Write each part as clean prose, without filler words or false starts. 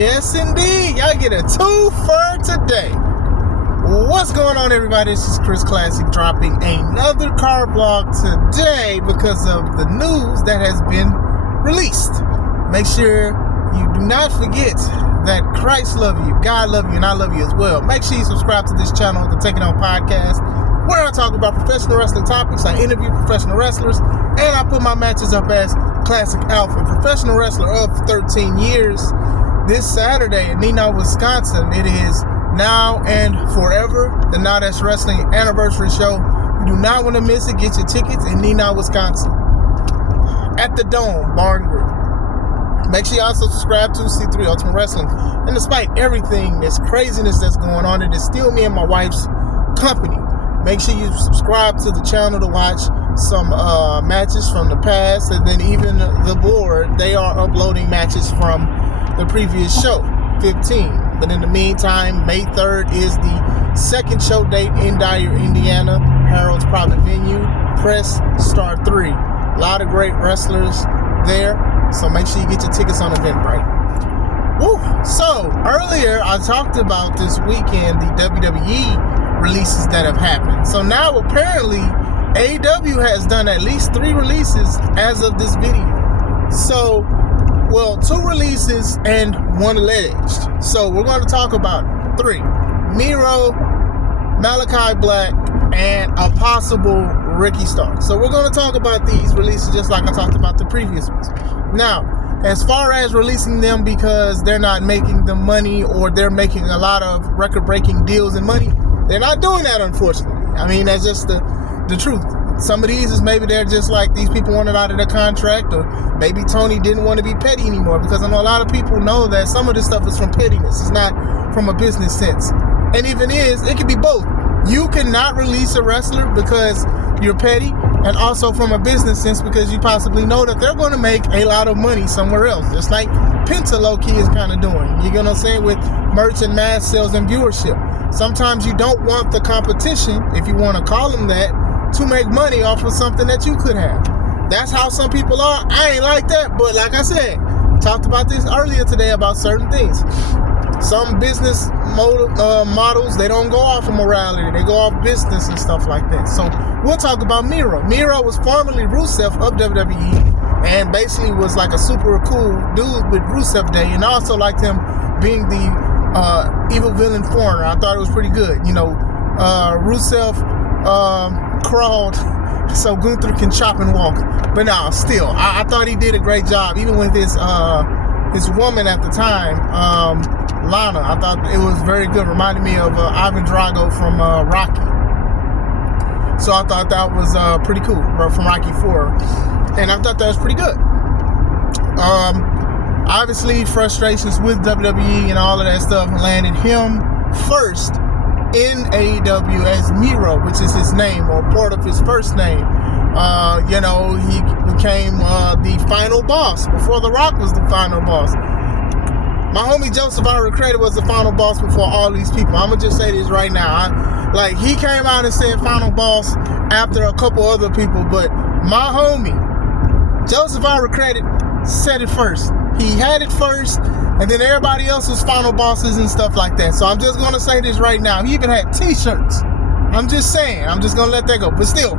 Yes, indeed. Y'all get a two for today. What's going on, everybody? This is Chris Classic dropping another car vlog today because of the news that has been released. Make sure you do not forget that Christ loves you, God loves you, and I love you as well. Make sure you subscribe to this channel, the Take It On Podcast, where I talk about professional wrestling topics. I interview professional wrestlers, and I put my matches up as Classic Alpha, professional wrestler of 13 years. This Saturday in Neenah, Wisconsin, it is Now and Forever, the Now That's Wrestling anniversary show. You do not want to miss it. Get your tickets in Neenah, Wisconsin, at the Dome Barn Group. Make sure you also subscribe to C3 Ultimate Wrestling. And despite everything, this craziness that's going on, it is still me and my wife's company. Make sure you subscribe to the channel to watch some matches from the past, and then even the board, they are uploading matches from the previous show, 15. But in the meantime, May 3rd is the second show date in Dyer, Indiana, Harold's private venue, Press Star 3. A lot of great wrestlers there, so make sure you get your tickets on Eventbrite. Woo! So, earlier I talked about this weekend, the WWE releases that have happened. So now apparently, AEW has done at least 3 releases as of this video. So, well, 2 releases and 1 alleged. So we're going to talk about 3. Miro, Malachi Black, and a possible Ricky Starks. So we're going to talk about these releases just like I talked about the previous ones. Now, as far as releasing them because they're not making the money or they're making a lot of record-breaking deals and money, they're not doing that, unfortunately. I mean, that's just the truth. Some of these is maybe they're just like these people wanted out of their contract, or maybe Tony didn't want to be petty anymore, because I know a lot of people know that some of this stuff is from pettiness. It's not from a business sense. And even it can be both. You cannot release a wrestler because you're petty, and also from a business sense because you possibly know that they're going to make a lot of money somewhere else. Just like Penta low-key is kind of doing. You know what I'm saying? With merch and mass sales and viewership. Sometimes you don't want the competition, if you want to call them that, to make money off of something that you could have. That's how some people are. I ain't like that, but like I said, talked about this earlier today about certain things. Some business models, they don't go off of morality, they go off business and stuff like that. So we'll talk about Miro. Miro was formerly Rusev of WWE and basically was like a super cool dude with Rusev Day, and I also liked him being the evil villain foreigner. I thought it was pretty good. You know, Rusev crawled so Gunther can chop and walk, but now still I thought he did a great job, even with his woman at the time, Lana. I thought it was very good. Reminded me of Ivan Drago from Rocky. So I thought that was pretty cool, from Rocky 4, and I thought that was pretty good. Obviously frustrations with WWE and all of that stuff landed him first in AEW as Miro, which is his name, or part of his first name. You know, he became the final boss before The Rock was the final boss. My homie Joseph Ira Credit was the final boss before all these people. I'm gonna just say this right now. He came out and said final boss after a couple other people, but my homie Joseph Ira Credit said it first. He had it first, and then everybody else was final bosses and stuff like that. So I'm just going to say this right now. He even had t-shirts. I'm just saying. I'm just going to let that go. But still,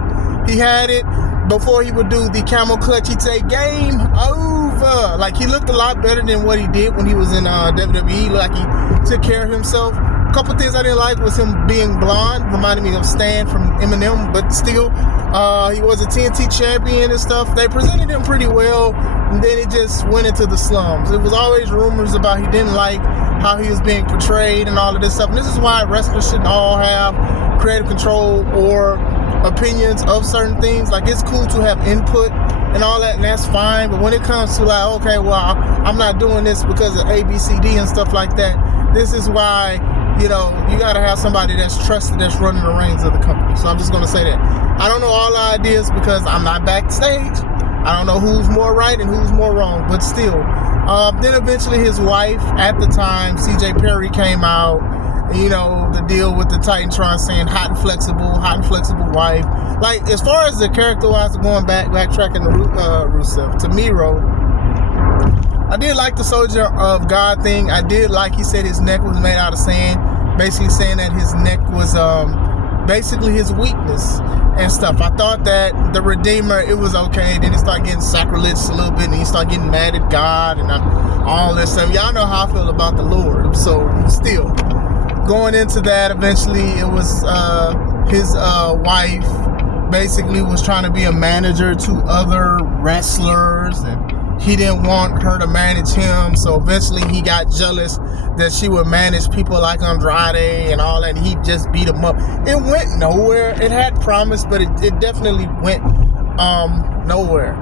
he had it before he would do the camel clutch. He'd say, game over. Like, he looked a lot better than what he did when he was in WWE. Like, he took care of himself. A couple things I didn't like was him being blonde. Reminded me of Stan from Eminem. But still, he was a TNT champion and stuff. They presented him pretty well. And then it just went into the slums. It was always rumors about he didn't like how he was being portrayed and all of this stuff. And this is why wrestlers shouldn't all have creative control or opinions of certain things. Like, it's cool to have input and all that, and that's fine. But when it comes to like, okay, well, I'm not doing this because of A, B, C, D and stuff like that. This is why, you know, you got to have somebody that's trusted, that's running the reins of the company. So I'm just going to say that. I don't know all the ideas because I'm not backstage. I don't know who's more right and who's more wrong, but still. Then eventually his wife, at the time, CJ Perry, came out. You know, the deal with the Titantron saying hot and flexible wife. Like, as far as the character-wise, going backtracking to Rusev, to Miro, I did like the Soldier of God thing. I did like he said his neck was made out of sand, basically saying that his neck was basically his weakness and stuff. I thought that the Redeemer, it was okay. Then he started getting sacrilegious a little bit, and he started getting mad at God and all this stuff. Y'all know how I feel about the Lord. So still, going into that, eventually it was his wife basically was trying to be a manager to other wrestlers, and he didn't want her to manage him, so eventually he got jealous that she would manage people like Andrade and all that, and he just beat him up. It went nowhere. It had promise, but it definitely went nowhere.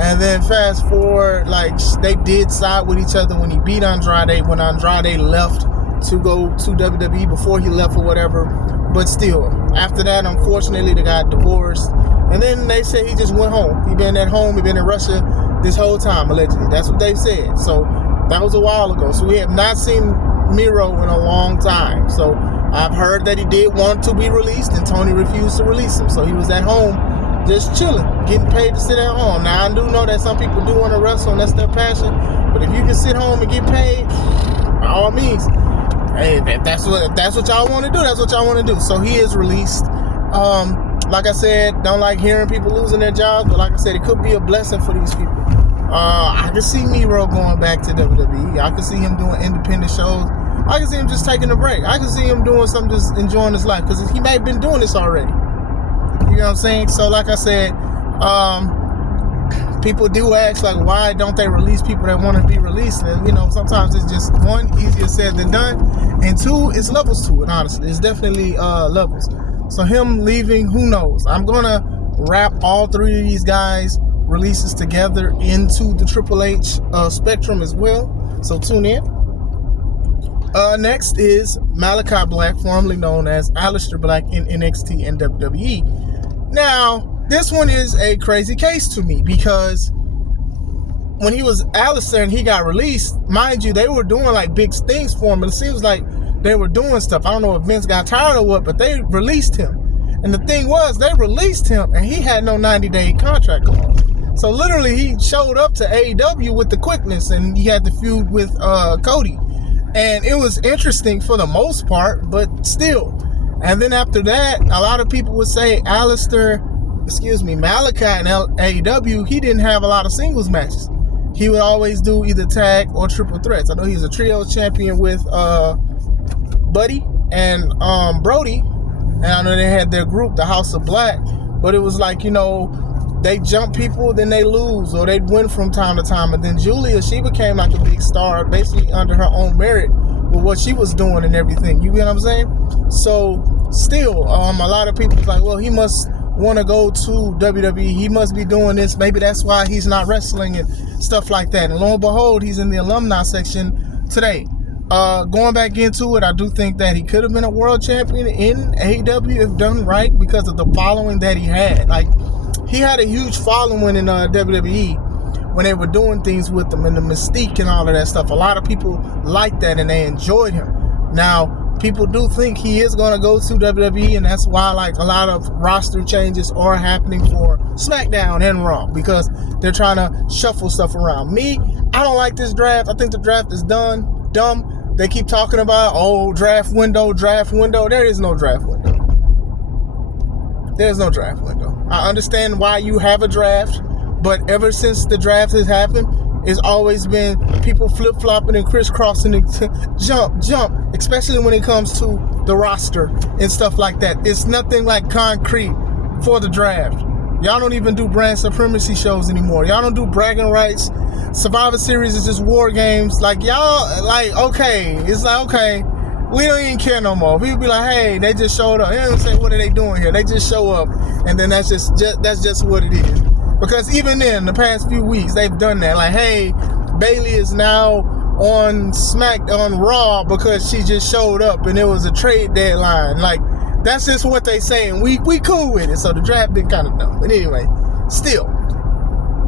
And then fast forward, like, they did side with each other when he beat Andrade, when Andrade left to go to WWE before he left or whatever. But still, after that, unfortunately, they got divorced. And then they say he just went home. He been at home. He been in Russia this whole time, allegedly. That's what they said. So that was a while ago. So we have not seen Miro in a long time. So I've heard that he did want to be released, and Tony refused to release him. So he was at home just chilling, getting paid to sit at home. Now, I do know that some people do want to wrestle, and that's their passion. But if you can sit home and get paid, by all means, hey, if that's what y'all want to do, that's what y'all want to do. So he is released. Like I said, don't like hearing people losing their jobs, but like I said, it could be a blessing for these people. I can see Miro going back to WWE. I can see him doing independent shows. I can see him just taking a break. I can see him doing something, just enjoying his life, because he may have been doing this already. You know what I'm saying? So like I said, people do ask, like, why don't they release people that want to be released? And, you know, sometimes it's just, one, easier said than done, and two, it's levels to it, honestly. It's definitely levels. So him leaving, who knows? I'm going to wrap all three of these guys' releases together into the Triple H spectrum as well. So tune in. Next is Malachi Black, formerly known as Aleister Black in NXT and WWE. Now, this one is a crazy case to me, because when he was Aleister and he got released, mind you, they were doing like big things for him. It seems like they were doing stuff. I don't know if Vince got tired or what, but they released him. And the thing was, they released him and he had no 90-day contract clause. So literally, he showed up to AEW with the quickness, and he had the feud with Cody. And it was interesting for the most part, but still. And then after that, a lot of people would say Malachi in AEW, he didn't have a lot of singles matches. He would always do either tag or triple threats. I know he was a trio champion with Buddy and Brody, and I know they had their group, the House of Black, but it was like, you know, they jump people, then they lose, or they'd win from time to time. And then Julia, she became like a big star, basically under her own merit with what she was doing and everything. You get what I'm saying? So still, a lot of people like, well, he must want to go to WWE. He must be doing this. Maybe that's why he's not wrestling and stuff like that. And lo and behold, he's in the alumni section today. Going back into it, I do think that he could have been a world champion in AEW if done right, because of the following that he had. Like, he had a huge following in WWE when they were doing things with him, and the mystique and all of that stuff. A lot of people liked that and they enjoyed him. Now, people do think he is going to go to WWE, and that's why like a lot of roster changes are happening for SmackDown and Raw, because they're trying to shuffle stuff around. Me, I don't like this draft. I think the draft is dumb. They keep talking about, draft window. There is no draft window. There's no draft window. I understand why you have a draft, but ever since the draft has happened, it's always been people flip-flopping and crisscrossing and jump, especially when it comes to the roster and stuff like that. It's nothing like concrete for the draft. Y'all don't even do brand supremacy shows anymore. Y'all don't do bragging rights. Survivor Series is just war games. Like, y'all, like, okay. It's like, okay, we don't even care no more. People be like, hey, they just showed up. They don't say, what are they doing here? They just show up. And then that's just what it is. Because even in the past few weeks, they've done that. Like, hey, Bayley is now on Raw because she just showed up and it was a trade deadline. Like, that's just what they say, and we cool with it. So the draft been kind of dumb. But anyway, still,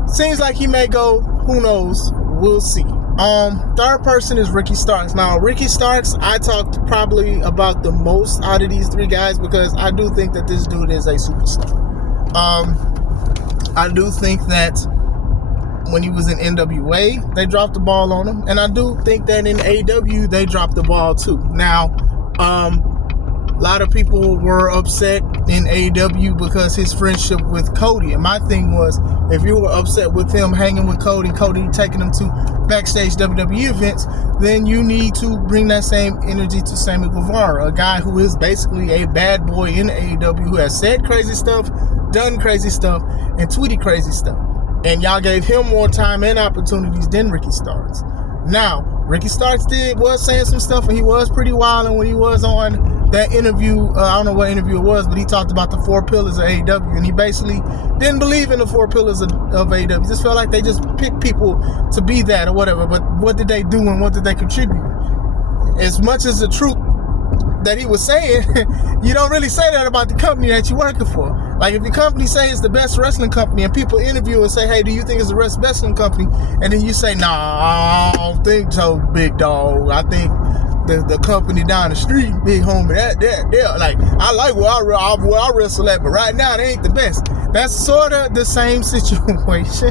seems like he may go. Who knows? We'll see. Third person is Ricky Starks. Now, Ricky Starks, I talked probably about the most out of these three guys, because I do think that this dude is a superstar. I do think that when he was in NWA, they dropped the ball on him. And I do think that in AEW, they dropped the ball too. Now, a lot of people were upset in AEW because his friendship with Cody. And my thing was, if you were upset with him hanging with Cody taking him to backstage WWE events, then you need to bring that same energy to Sammy Guevara, a guy who is basically a bad boy in AEW, who has said crazy stuff, done crazy stuff, and tweeted crazy stuff. And y'all gave him more time and opportunities than Ricky Starks. Now, Ricky Starks was saying some stuff, and he was pretty wild. And when he was on that interview, I don't know what interview it was, but he talked about the 4 pillars of AEW, and he basically didn't believe in the 4 pillars of AEW. He just felt like they just picked people to be that or whatever. But what did they do and what did they contribute? As much as the truth that he was saying, you don't really say that about the company that you're working for. Like, if your company say it's the best wrestling company and people interview and say, hey, do you think it's the best wrestling company? And then you say, nah, I don't think so, big dog. I think the company down the street, big homie, they're like, I like where I wrestle at, but right now they ain't the best. That's sort of the same situation.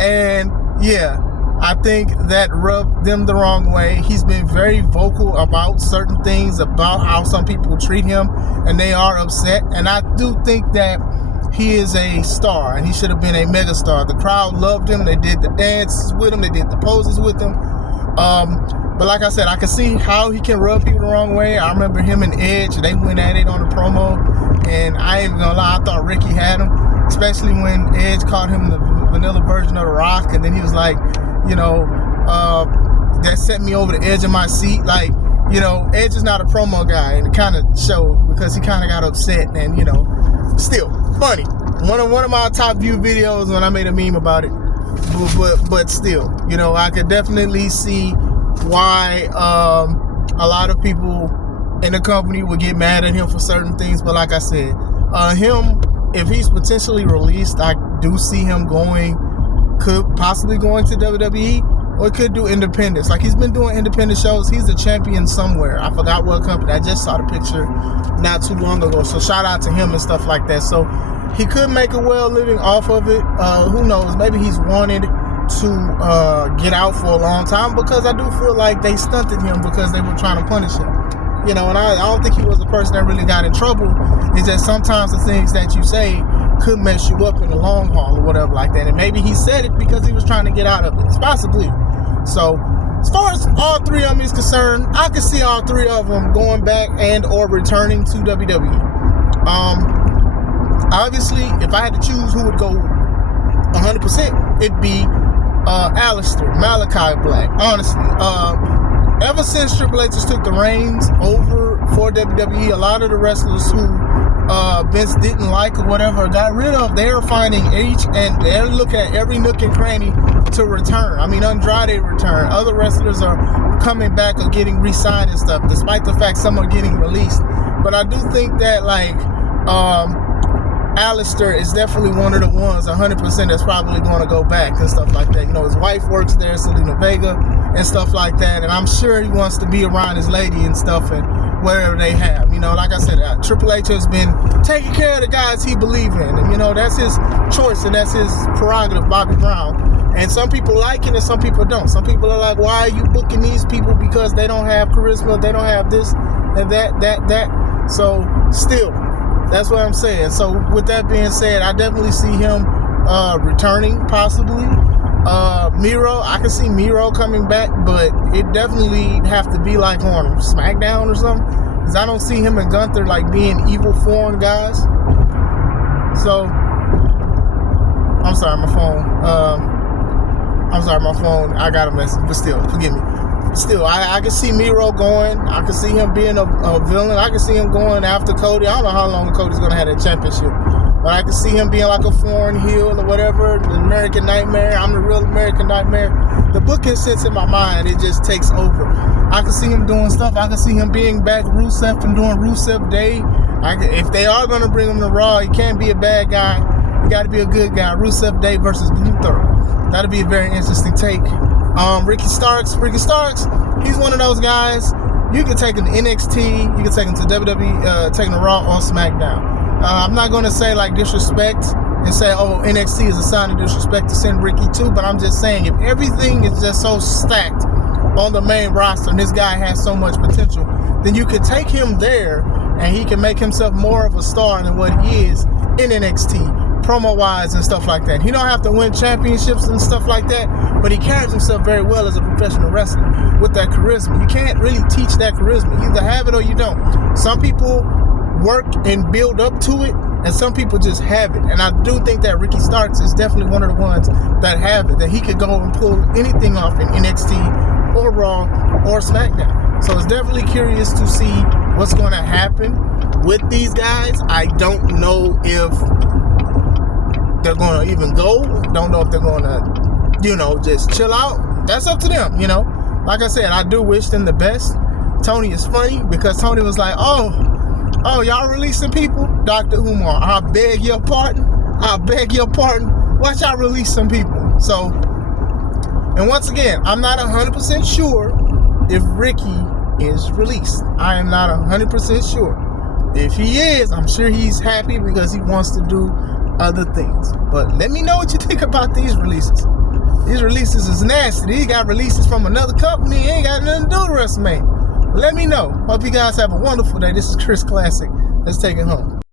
And yeah, I think that rubbed them the wrong way. He's been very vocal about certain things, about how some people treat him, and they are upset. And I do think that he is a star, and he should have been a mega star. The crowd loved him. They did the dances with him. They did the poses with him. But like I said, I can see how he can rub people the wrong way. I remember him and Edge. They went at it on the promo, and I ain't even gonna lie, I thought Ricky had him, especially when Edge called him the vanilla version of The Rock, and then he was like, you know, that set me over the edge of my seat. Like, you know, Edge is not a promo guy, and it kind of showed because he kind of got upset. And, you know, still funny. One of my top view videos when I made a meme about it. But still, you know, I could definitely see why a lot of people in the company would get mad at him for certain things. But like I said, him, if he's potentially released, I do see him could possibly going to WWE, or could do independence. Like, he's been doing independent shows. He's a champion somewhere. I forgot what company. I just saw the picture not too long ago. So shout out to him and stuff like that. So he could make a well living off of it. Who knows? Maybe he's wanted to get out for a long time, because I do feel like they stunted him because they were trying to punish him. You know, and I don't think he was the person that really got in trouble. It's just sometimes the things that you say could mess you up in the long haul or whatever like that. And maybe he said it because he was trying to get out of it. It's possibly. So, as far as all 3 of them is concerned, I could see all 3 of them going back and or returning to WWE. Obviously, if I had to choose who would go 100%, it'd be Aleister, Malachi Black. Honestly, ever since Triple H just took the reins over for WWE, a lot of the wrestlers who Vince didn't like or whatever got rid of, they're finding and they're looking at every nook and cranny to return. I mean, Andrade returned. Other wrestlers are coming back or getting re-signed and stuff, despite the fact some are getting released. But I do think that, like, Aleister is definitely one of the ones, 100%, that's probably going to go back and stuff like that. You know, his wife works there, Selena Vega, and stuff like that. And I'm sure he wants to be around his lady and stuff and whatever they have. You know, like I said, Triple H has been taking care of the guys he believes in. And, you know, that's his choice and that's his prerogative, Bobby Brown. And some people like it and some people don't. Some people are like, why are you booking these people? Because they don't have charisma, they don't have this and that. So, still, that's what I'm saying. So, with that being said, I definitely see him returning, possibly. Miro, I can see Miro coming back, but it definitely have to be like on SmackDown or something, because I don't see him and Gunther like being evil foreign guys. So, I'm sorry, my phone, I got a message, but still, forgive me. Still, I can see Miro going. I can see him being a villain. I can see him going after Cody. I don't know how long Cody's going to have that championship, but I can see him being like a foreign heel or whatever, the American Nightmare. I'm the real American Nightmare. The booking sits in my mind. It just takes over. I can see him doing stuff. I can see him being back Rusev and doing Rusev Day. If they are going to bring him to Raw, he can't be a bad guy. He got to be a good guy. Rusev Day versus Gunther. That'll be a very interesting take. Ricky Starks, he's one of those guys. You can take him to NXT, you can take him to WWE, take him to Raw or SmackDown. I'm not going to say like disrespect and say, oh, NXT is a sign of disrespect to send Ricky too. But I'm just saying, if everything is just so stacked on the main roster and this guy has so much potential, then you could take him there and he can make himself more of a star than what he is in NXT, promo-wise and stuff like that. He don't have to win championships and stuff like that, but he carries himself very well as a professional wrestler with that charisma. You can't really teach that charisma. You either have it or you don't. Some people work and build up to it, and some people just have it. And I do think that Ricky Starks is definitely one of the ones that have it, that he could go and pull anything off in NXT or Raw or SmackDown. So it's definitely curious to see what's going to happen with these guys. I don't know if they're going to even go. Don't know if they're going to, just chill out. That's up to them, Like I said, I do wish them the best. Tony is funny because Tony was like, oh, y'all releasing people? Dr. Umar, I beg your pardon. Watch y'all release some people. So, and once again, I'm not 100% sure if Ricky is released. I am not 100% sure. If he is, I'm sure he's happy because he wants to do other things. But let me know what you think about these releases. These releases is nasty. These got releases from another company. Ain't got nothing to do with WrestleMania. Let me know. Hope you guys have a wonderful day. This is Chris Classic. Let's take it home.